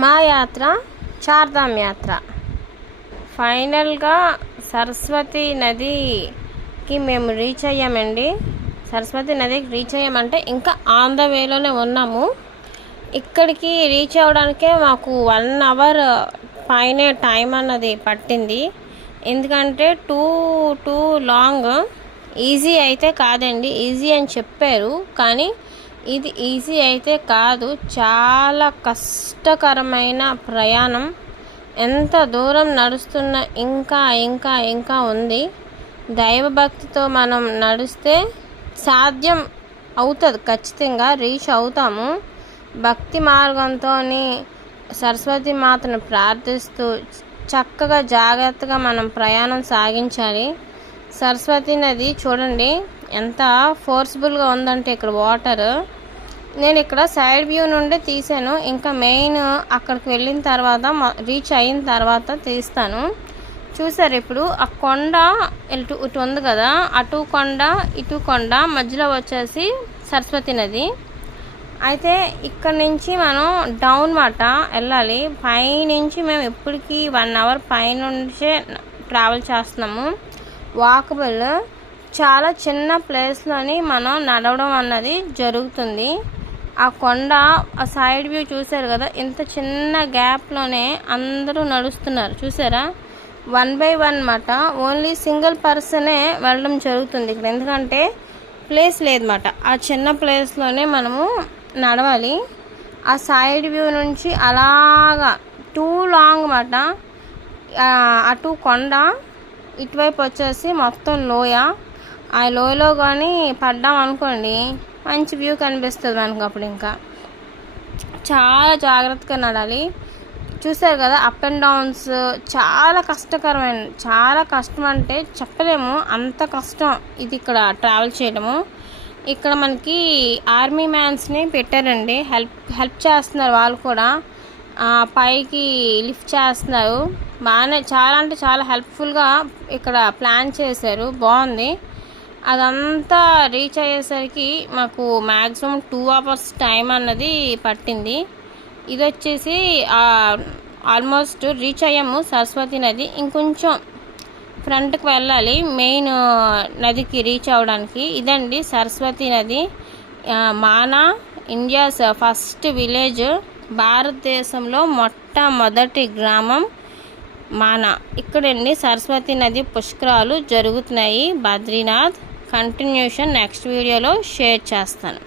మా యాత్ర చార్ధామ్ యాత్ర. ఫైనల్గా సరస్వతి నదికి మేము రీచ్ అయ్యామండి. సరస్వతి నదికి రీచ్ అయ్యామంటే ఇంకా ఆన్ ద వేలోనే ఉన్నాము. ఇక్కడికి రీచ్ అవ్వడానికే మాకు వన్ అవర్ పైనే టైం అన్నది పట్టింది. ఎందుకంటే టూ టూ లాంగ్ ఈజీ అయితే కాదండి ఈజీ అని చెప్పారు. కానీ ఇది ఈజీ అయితే కాదు. చాలా కష్టకరమైన ప్రయాణం. ఎంత దూరం నడుస్తున్నా ఇంకా ఇంకా ఇంకా ఉంది. దైవభక్తితో మనం నడిస్తే సాధ్యం అవుతుంది ఖచ్చితంగా రీచ్ అవుతాము. భక్తి మార్గంతో సరస్వతి మాతను ప్రార్థిస్తూ చక్కగా జాగ్రత్తగా మనం ప్రయాణం సాగించాలి. సరస్వతి నది చూడండి ఎంత ఫోర్స్ఫుల్గా ఉందంటే ఇక్కడ వాటర్ నేను ఇక్కడ సైడ్ వ్యూ నుండి తీసాను. ఇంకా మెయిన్ అక్కడికి వెళ్ళిన తర్వాత రీచ్ అయిన తర్వాత తీస్తాను. చూసారు ఇప్పుడు ఆ కొండ ఇటు ఇటు ఉంది కదా? అటు కొండ ఇటు కొండ మధ్యలో వచ్చేసి సరస్వతి నది. అయితే ఇక్కడ నుంచి మనం డౌన్ మాట వెళ్ళాలి. పైనుంచి మేము ఇప్పటికీ వన్ అవర్ పైనుంచే ట్రావెల్ చేస్తున్నాము. వాకబుల్ చాలా చిన్న ప్లేస్లోని మనం నడవడం అన్నది జరుగుతుంది. ఆ కొండ ఆ సైడ్ వ్యూ చూసారు కదా? ఇంత చిన్న గ్యాప్లోనే అందరూ నడుస్తున్నారు. చూసారా వన్ బై వన్ మాట ఓన్లీ సింగిల్ పర్సనే వెళ్ళడం జరుగుతుంది ఇక్కడ. ఎందుకంటే ప్లేస్ లేదన్నమాట. ఆ చిన్న ప్లేస్లోనే మనము నడవాలి. ఆ సైడ్ వ్యూ నుంచి అలాగా టూ లాంగ్ మాట అటు కొండ ఇటువైపు వచ్చేసి మొత్తం లోయ. ఆ లోయలో కానీ పడ్డాం అనుకోండి మంచి వ్యూ కనిపిస్తుంది మనకు అప్పుడు ఇంకా. చాలా జాగ్రత్తగా నడాలి. చూసారు కదా అప్ అండ్ డౌన్స్ చాలా కష్టకరమైన చాలా కష్టం అంటే చెప్పలేము అంత కష్టం ఇది ఇక్కడ ట్రావెల్ చేయడము. ఇక్కడ మనకి ఆర్మీ మ్యాన్స్ని పెట్టారండి హెల్ప్ హెల్ప్ చేస్తున్నారు వాళ్ళు కూడా. పైకి లిఫ్ట్ చేస్తున్నారు. బాగానే చాలా అంటే చాలా హెల్ప్ఫుల్గా ఇక్కడ ప్లాన్ చేశారు బాగుంది. అదంతా రీచ్ అయ్యేసరికి మాకు మ్యాక్సిమం టూ అవర్స్ టైం అన్నది పట్టింది. ఇది వచ్చేసి ఆల్మోస్ట్ రీచ్ అయ్యాము సరస్వతి నది. ఇంకొంచెం ఫ్రంట్కి వెళ్ళాలి మెయిన్ నదికి రీచ్ అవ్వడానికి. ఇదండి సరస్వతి నది. మానా ఇండియాస్ ఫస్ట్ విలేజ్ భారతదేశంలో మొట్టమొదటి గ్రామం మానా. ఇక్కడండి సరస్వతి నది పుష్కరాలు జరుగుతున్నాయి. బద్రీనాథ్ కంటిన్యూషన్ నెక్స్ట్ వీడియోలో షేర్ చేస్తాను.